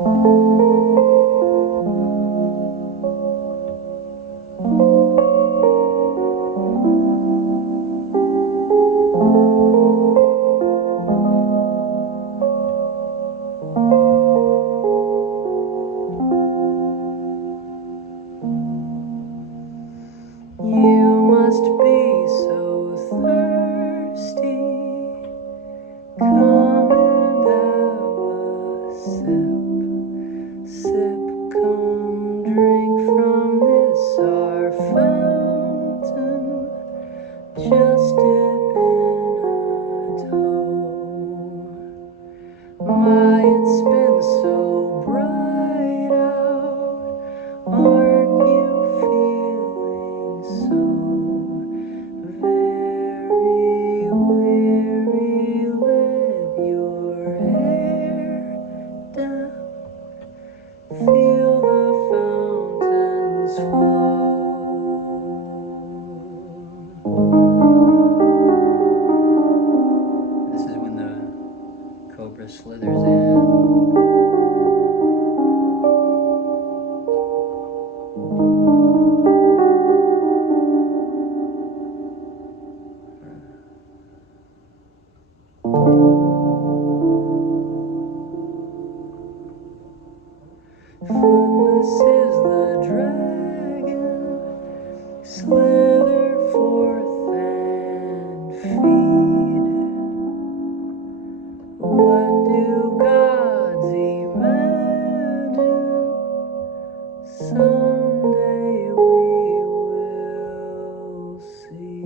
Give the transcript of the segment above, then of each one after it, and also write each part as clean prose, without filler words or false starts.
You must be so thirsty. Come and have a sip, sip. Come drink from this our fountain. Just dip in a toe. My, it's been so bright out. Aren't you feeling so very weary? Let your hair down. Feel the fountains flow. This is when the cobra slithers in. Footless is the dragon, slither forth and feed. What do gods imagine? Someday we will see.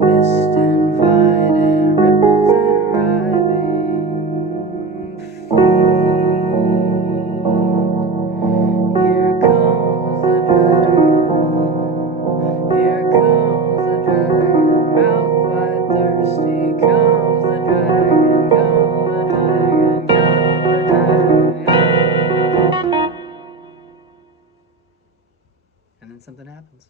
Mist and vine and ripples and writhing feet. Here comes the dragon. Here comes the dragon. Mouth wide thirsty. Comes the dragon. Comes the dragon. Comes the dragon. And then something happens.